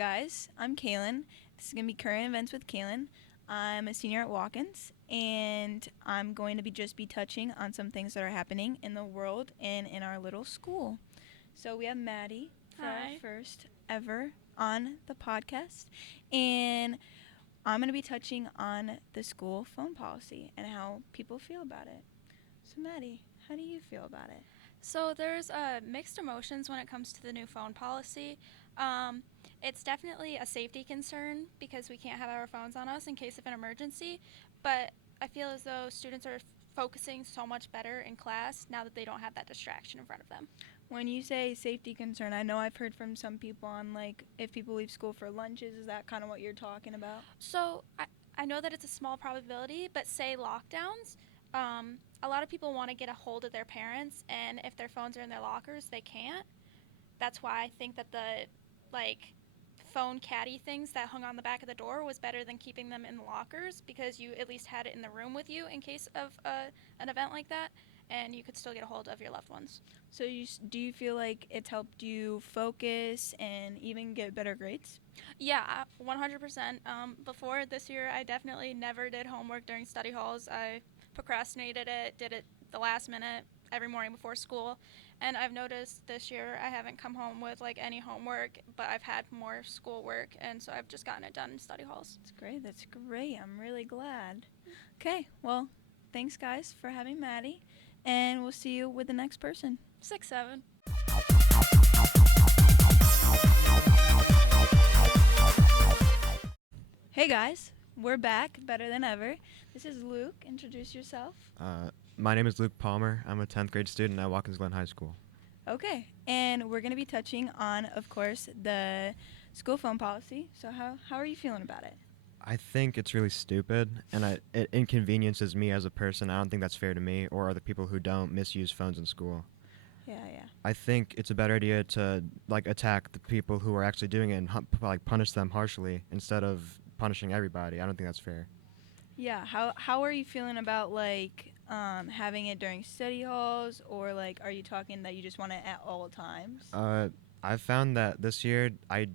guys? I'm Caelyn. This is going to be Current Events with Caelyn. I'm a senior at Watkins, and I'm going to be touching on some things that are happening in the world and in our little school. So we have Maddie for our Hi. first ever on the podcast, and I'm going to be touching on the school phone policy and how people feel about it. So Maddie, how do you feel about it? So there's mixed emotions when it comes to the new phone policy. It's definitely a safety concern because we can't have our phones on us in case of an emergency, but I feel as though students are focusing so much better in class now that they don't have that distraction in front of them. When you say safety concern, I know I've heard from some people on, like, if people leave school for lunches, is that kind of what you're talking about? So I know that it's a small probability, but say lockdowns, a lot of people want to get a hold of their parents, and if their phones are in their lockers, they can't. That's why I think that the, like, phone caddy things that hung on the back of the door was better than keeping them in the lockers because you at least had it in the room with you in case of an event like that, and you could still get a hold of your loved ones. So do you feel like it's helped you focus and even get better grades? Yeah, 100%. Before this year, I definitely never did homework during study halls. I procrastinated it, did it the last minute every morning before school. And I've noticed this year I haven't come home with like any homework, but I've had more schoolwork, and so I've just gotten it done in study halls. That's great. I'm really glad. Okay, well, thanks guys for having Maddie, and we'll see you with the next person. 6-7. Hey guys, we're back, better than ever. This is Luke. Introduce yourself. My name is Luke Palmer. I'm a 10th grade student at Watkins Glen High School. Okay, and we're going to be touching on, of course, the school phone policy. So how are you feeling about it? I think it's really stupid, and it inconveniences me as a person. I don't think that's fair to me or other people who don't misuse phones in school. Yeah. I think it's a better idea to attack the people who are actually doing it and punish them harshly instead of punishing everybody. I don't think that's fair. Yeah, how are you feeling about having it during study halls, or are you talking that you just want it at all times? I've found that this year I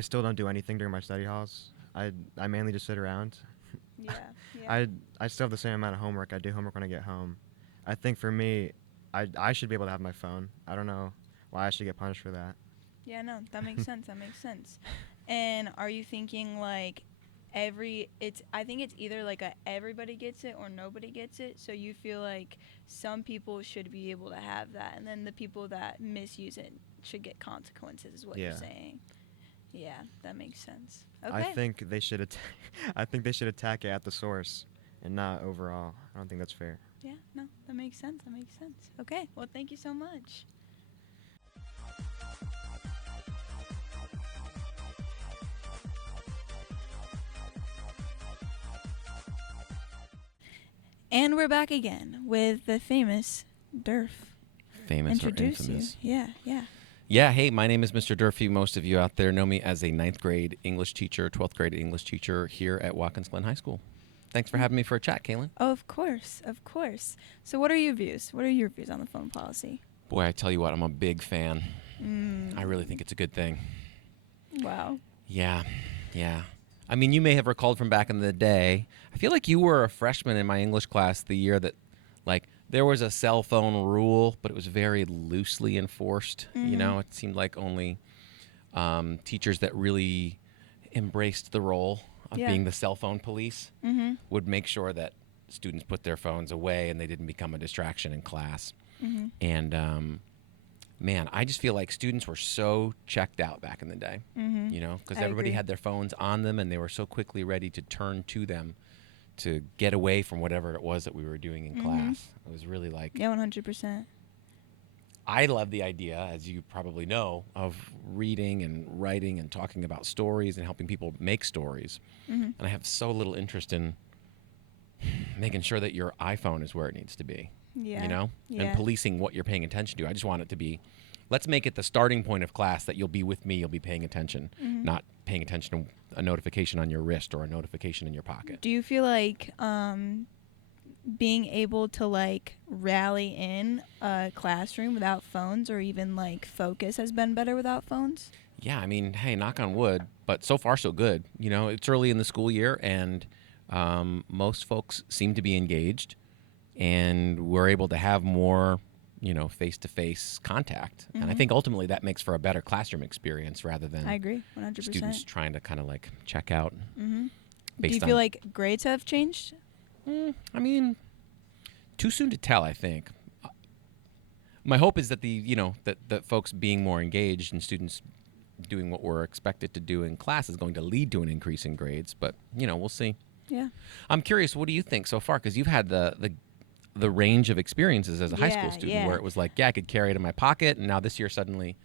still don't do anything during my study halls. I mainly just sit around. Yeah. I still have the same amount of homework. I do homework when I get home. I think for me, I should be able to have my phone. I don't know why I should get punished for that. Yeah, no, that makes sense. That makes sense. And are you thinking I think it's either everybody gets it or nobody gets it. So you feel like some people should be able to have that, and then the people that misuse it should get consequences, is what you're saying. Yeah, that makes sense. Okay. I think they should attack it at the source and not overall. I don't think that's fair. Yeah, no, that makes sense. Okay, well, thank you so much. And we're back again with the famous Durf. Famous Introduce or infamous? you. Yeah. Yeah, hey, my name is Mr. Durfee. Most of you out there know me as a 9th grade English teacher, 12th grade English teacher here at Watkins Glen High School. Thanks for having me for a chat, Caelyn. Oh, of course. So what are your views? What are your views on the phone policy? Boy, I tell you what, I'm a big fan. I really think it's a good thing. Wow. Yeah. I mean, you may have recalled from back in the day, I feel like you were a freshman in my English class the year that, there was a cell phone rule, but it was very loosely enforced. Mm-hmm. You know, it seemed like only teachers that really embraced the role of being the cell phone police would make sure that students put their phones away and they didn't become a distraction in class. Mm-hmm. And man, I just feel like students were so checked out back in the day, you know, because everybody had their phones on them and they were so quickly ready to turn to them to get away from whatever it was that we were doing in class. It was really Yeah, 100%. I love the idea, as you probably know, of reading and writing and talking about stories and helping people make stories. And I have so little interest in making sure that your iPhone is where it needs to be, you know, and policing what you're paying attention to. I just want it to be, let's make it the starting point of class that you'll be with me, you'll be paying attention, not paying attention to a notification on your wrist or a notification in your pocket. Do you feel like being able to rally in a classroom without phones or even focus has been better without phones? Yeah, I mean, hey, knock on wood, but so far so good. You know, it's early in the school year, and most folks seem to be engaged, and we're able to have more, you know, face-to-face contact. And I think ultimately that makes for a better classroom experience rather I than agree, 100%. students trying to kind of like check out. Do Based you on, feel like grades have changed? I mean, too soon to tell, I think. My hope is that that folks being more engaged and students doing what we're expected to do in class is going to lead to an increase in grades, but you know, we'll see. Yeah. I'm curious, what do you think so far? Because you've had the range of experiences as a high school student where it was like, yeah, I could carry it in my pocket, and now this year suddenly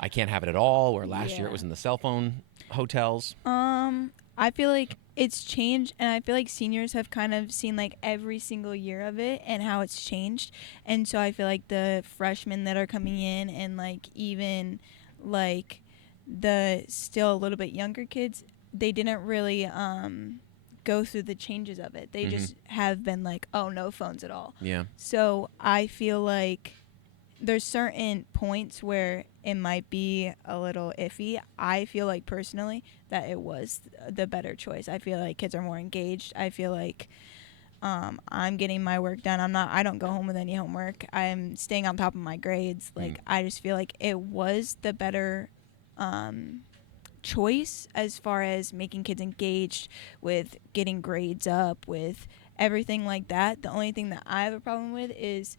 I can't have it at all, or last year it was in the cell phone hotels. I feel like it's changed, and I feel like seniors have kind of seen like every single year of it and how it's changed. And so I feel like the freshmen that are coming in and like even like the still a little bit younger kids, they didn't really go through the changes of it. They just have been like, oh, no phones at all. Yeah. So I feel like there's certain points where it might be a little iffy. I feel like personally that it was the better choice. I feel like kids are more engaged. I feel like I'm getting my work done. I don't go home with any homework. I'm staying on top of my grades. Like I just feel like it was the better choice as far as making kids engaged with getting grades up, with everything like that. The only thing that I have a problem with is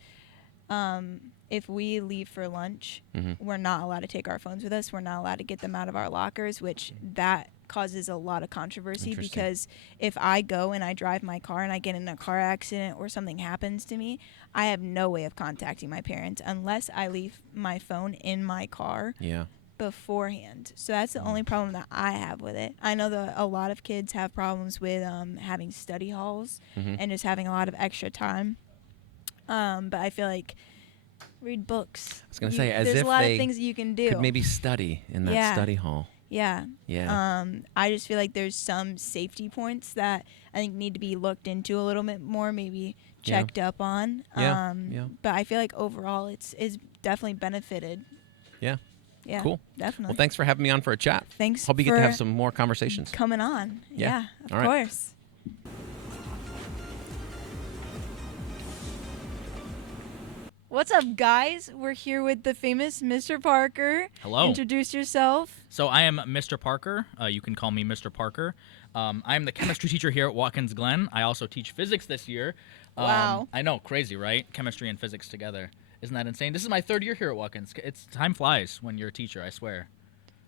if we leave for lunch, we're not allowed to take our phones with us. We're not allowed to get them out of our lockers, which that causes a lot of controversy because if I go and I drive my car and I get in a car accident or something happens to me, I have no way of contacting my parents unless I leave my phone in my car beforehand. So that's the only problem that I have with it. I know that a lot of kids have problems with having study halls and just having a lot of extra time. But I feel like read books. I was going to say, as there's if a lot they of things you can do. could maybe study in that study hall. Yeah. Yeah. I just feel like there's some safety points that I think need to be looked into a little bit more, maybe checked up on. But I feel like overall it's definitely benefited. Yeah. Yeah. Cool. Definitely. Well, thanks for having me on for a chat. Thanks. Hope you get to have some more conversations. Coming on. Yeah, of All right. course. What's up, guys? We're here with the famous Mr. Parker. Hello. Introduce yourself. So I am Mr. Parker. You can call me Mr. Parker. I am the chemistry teacher here at Watkins Glen. I also teach physics this year. Wow. I know, crazy, right? Chemistry and physics together. Isn't that insane? This is my third year here at Watkins. Time flies when you're a teacher, I swear.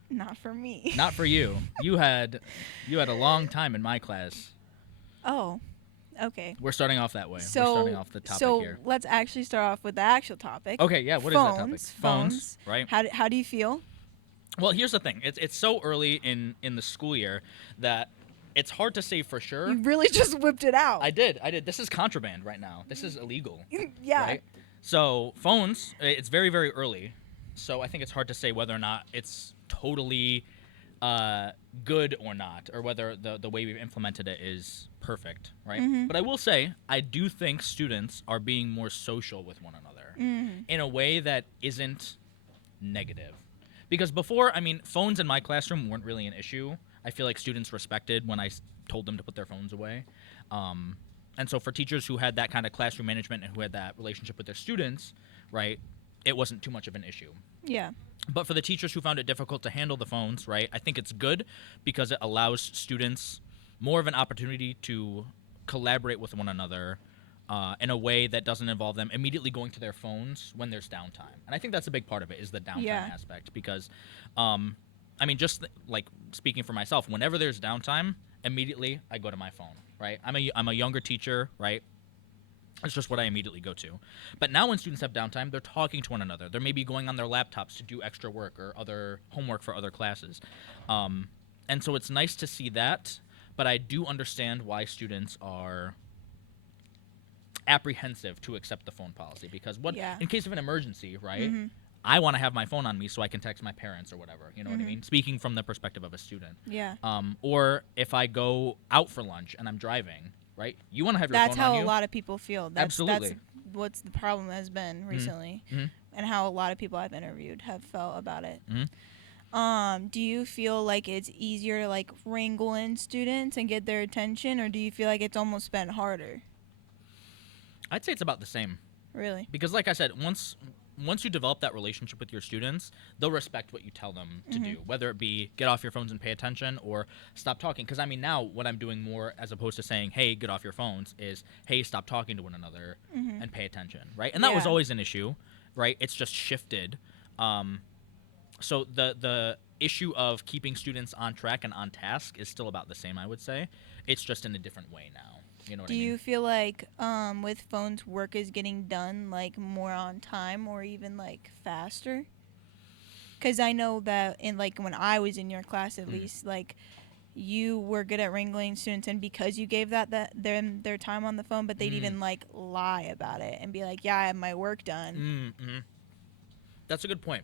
Not for me. Not for you. You had a long time in my class. Oh, okay. We're starting off that way. So, We're starting off the topic here. let's actually start off with the actual topic. Okay, yeah, what is that topic? Phones, right? How do you feel? Well, here's the thing. It's so early in the school year that it's hard to say for sure. You really just whipped it out. I did. This is contraband right now. This is illegal. Yeah. Right? So phones, it's very, very early. So I think it's hard to say whether or not it's totally good or not, or whether the way we've implemented it is perfect, right? But I will say, I do think students are being more social with one another in a way that isn't negative. Because before, I mean, phones in my classroom weren't really an issue. I feel like students respected when I told them to put their phones away. And so for teachers who had that kind of classroom management and who had that relationship with their students, right, it wasn't too much of an issue. Yeah. But for the teachers who found it difficult to handle the phones, right, I think it's good because it allows students more of an opportunity to collaborate with one another in a way that doesn't involve them immediately going to their phones when there's downtime. And I think that's a big part of it is the downtime aspect because, I mean, just like speaking for myself, whenever there's downtime, immediately I go to my phone, right? I'm a younger teacher, right? It's just what I immediately go to. But now when students have downtime, they're talking to one another. They're maybe going on their laptops to do extra work or other homework for other classes. And so it's nice to see that, but I do understand why students are apprehensive to accept the phone policy because in case of an emergency, right? I want to have my phone on me so I can text my parents or whatever. You know what I mean? Speaking from the perspective of a student. Yeah. Or if I go out for lunch and I'm driving, right? You want to have your phone on you. That's how a lot of people feel. Absolutely. That's what's the problem has been recently and how a lot of people I've interviewed have felt about it. do you feel like it's easier to like wrangle in students and get their attention, or do you feel like it's almost been harder? I'd say it's about the same. Really? Because like I said, once you develop that relationship with your students, they'll respect what you tell them to do, whether it be get off your phones and pay attention or stop talking. Because I mean, now what I'm doing more, as opposed to saying, hey, get off your phones, is, hey, stop talking to one another and pay attention, right? And that was Yeah. always an issue, right? It's just shifted. So the issue of keeping students on track and on task is still about the same, I would say. It's just in a different way now. You know what Do I mean? you feel like with phones, work is getting done like more on time or even like faster? Because I know that in like when I was in your class, at least, like you were good at wrangling students, and because you gave that their time on the phone, but they'd even like lie about it and be like, "Yeah, I have my work done." Mm-hmm. That's a good point.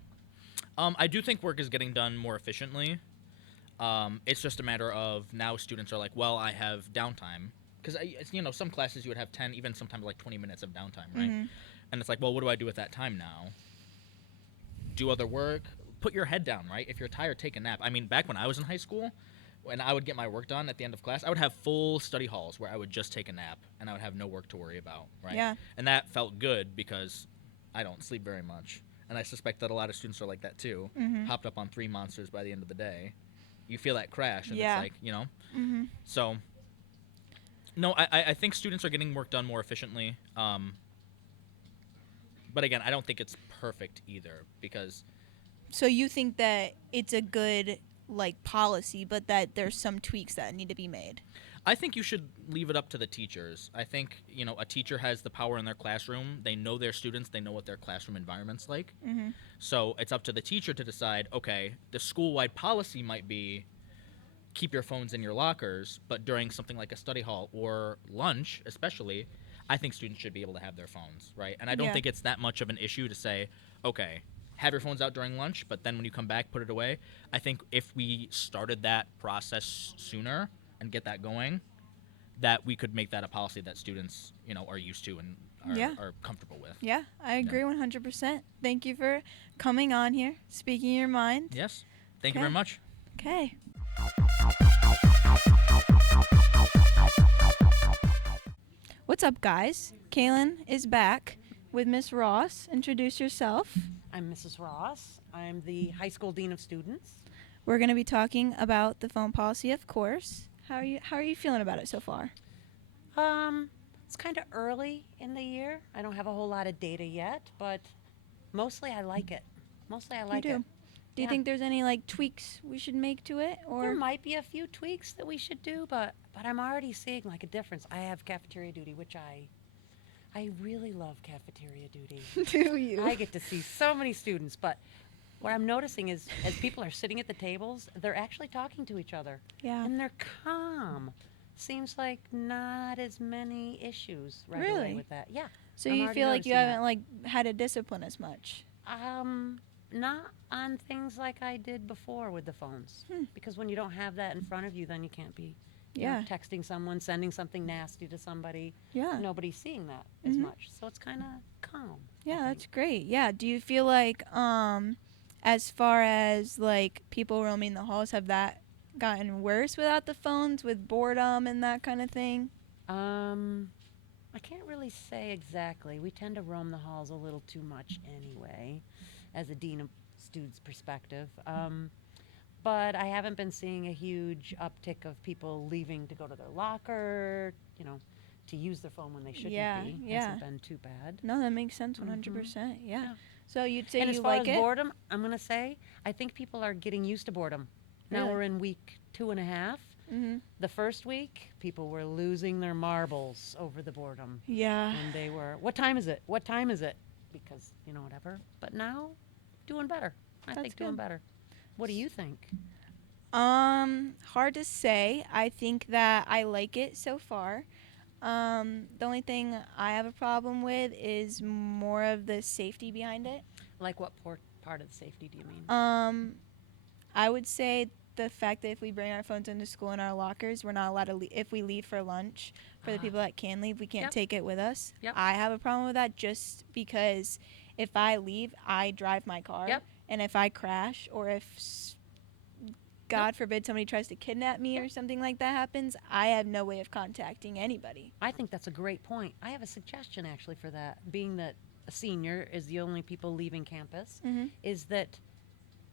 I do think work is getting done more efficiently. It's just a matter of now students are like, well, I have downtime. Because, some classes you would have 10, even sometimes like 20 minutes of downtime, right? And it's like, well, what do I do with that time now? Do other work? Put your head down, right? If you're tired, take a nap. I mean, back when I was in high school, when I would get my work done at the end of class, I would have full study halls where I would just take a nap and I would have no work to worry about, right? Yeah. And that felt good because I don't sleep very much. And I suspect that a lot of students are like that too. Hopped up on 3 monsters by the end of the day. You feel that crash, and Yeah. it's like, So, no, I think students are getting work done more efficiently. But again, I don't think it's perfect either because So you think that it's a good like policy, but that there's some tweaks that need to be made? I think you should leave it up to the teachers. I think, a teacher has the power in their classroom. They know their students. They know what their classroom environment's like. So it's up to the teacher to decide, okay, the school-wide policy might be keep your phones in your lockers, but during something like a study hall or lunch especially, I think students should be able to have their phones, right? And I don't Yeah. think it's that much of an issue to say, okay, have your phones out during lunch, but then when you come back, put it away. I think if we started that process sooner and get that going, that we could make that a policy that students, are used to and are comfortable with. Yeah, I agree 100%. Thank you for coming on here, speaking your mind. Yes. Thank you Okay. very much. Okay. What's up, guys? Caelyn is back with Miss Ross. Introduce yourself. I'm Mrs. Ross. I'm the high school dean of students. We're going to be talking about the phone policy, of course. How are you feeling about it so far? It's kind of early in the year. I don't have a whole lot of data yet, but mostly I like it. You do. it. Do you Yeah. think there's any like tweaks we should make to it, There or might be a few tweaks that we should do, but I'm already seeing like a difference. I have cafeteria duty, which I really love cafeteria duty. do you? I get to see so many students, but what I'm noticing is as people are sitting at the tables, they're actually talking to each other. Yeah. And they're calm. Seems like not as many issues right away Really? with that. Yeah. So I'm you already feel like you noticing that. haven't like had to discipline as much? Not on things like I did before with the phones. Because when you don't have that in front of you, then you can't be you know, Yeah. texting someone, sending something nasty to somebody. Yeah. Nobody's seeing that as much. So it's kind of calm. I Yeah, think. that's great. Yeah. Do you feel like as far as like people roaming the halls, have that gotten worse without the phones, with boredom and that kind of thing? I can't really say exactly. We tend to roam the halls a little too much anyway, as a dean of students' perspective. But I haven't been seeing a huge uptick of people leaving to go to their locker, to use their phone when they shouldn't Yeah, be. yeah. Hasn't been too bad. No, that makes sense 100%. Yeah. Yeah. So you'd say And as you far like as it? boredom, I'm going to say, I think people are getting used to boredom. Now Really? we're in week 2.5. The first week, people were losing their marbles over the boredom. Yeah. And they were, what time is it? What time is it? Because, whatever. But now, doing better. I That's think doing good. better. What do you think? Hard to say. I think that I like it so far. The only thing I have a problem with is more of the safety behind it. Like what part of the safety do you mean? I would say the fact that if we bring our phones into school in our lockers, we're not allowed to if we leave for lunch, for the people that can leave, we can't Yep. take it with us. Yep. I have a problem with that just because if I leave, I drive my car. Yep. And if I crash or if God forbid somebody tries to kidnap me or something like that happens, I have no way of contacting anybody. I think that's a great point. I have a suggestion actually for that. Being that a senior is the only people leaving campus, is that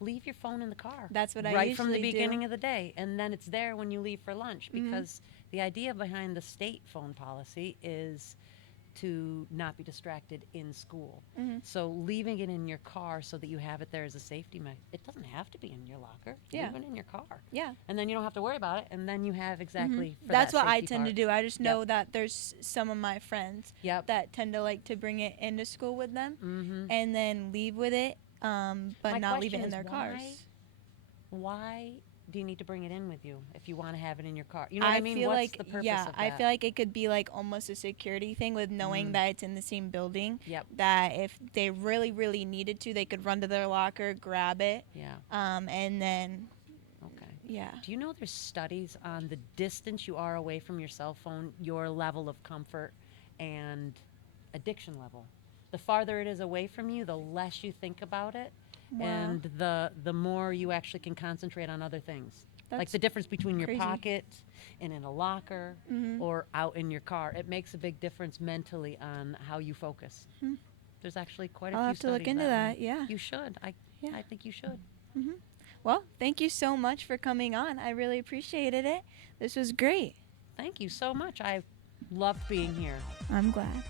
leave your phone in the car. That's what I right from the usually do. beginning of the day, and then it's there when you leave for lunch. Because the idea behind the state phone policy is to not be distracted in school. So leaving it in your car so that you have it there as a safety measure. It doesn't have to be in your locker. Yeah. Leave it in your car. Yeah. And then you don't have to worry about it. And then you have exactly for That's that what I safety tend to part. do. I just Yep. know that there's some of my friends Yep. that tend to like to bring it into school with them Mm-hmm. and then leave with it, but My not leave it question in is their cars. Why do you need to bring it in with you if you want to have it in your car? You know what I mean? feel What's like the purpose yeah, of that? I feel like it could be like almost a security thing with knowing that it's in the same building. Yep. That if they really, really needed to, they could run to their locker, grab it, Yeah. and then Okay. yeah. Do you know there's studies on the distance you are away from your cell phone, your level of comfort and addiction level? The farther it is away from you, the less you think about it, Wow. and the more you actually can concentrate on other things. Like That's the difference between your crazy. pocket and in a locker or out in your car. It makes a big difference mentally on how you focus. There's actually quite a I'll few have to look studies into way. that. Yeah. You should. Yeah. I think you should. Well, thank you so much for coming on. I really appreciated it. This was great. Thank you so much. I loved being here. I'm glad.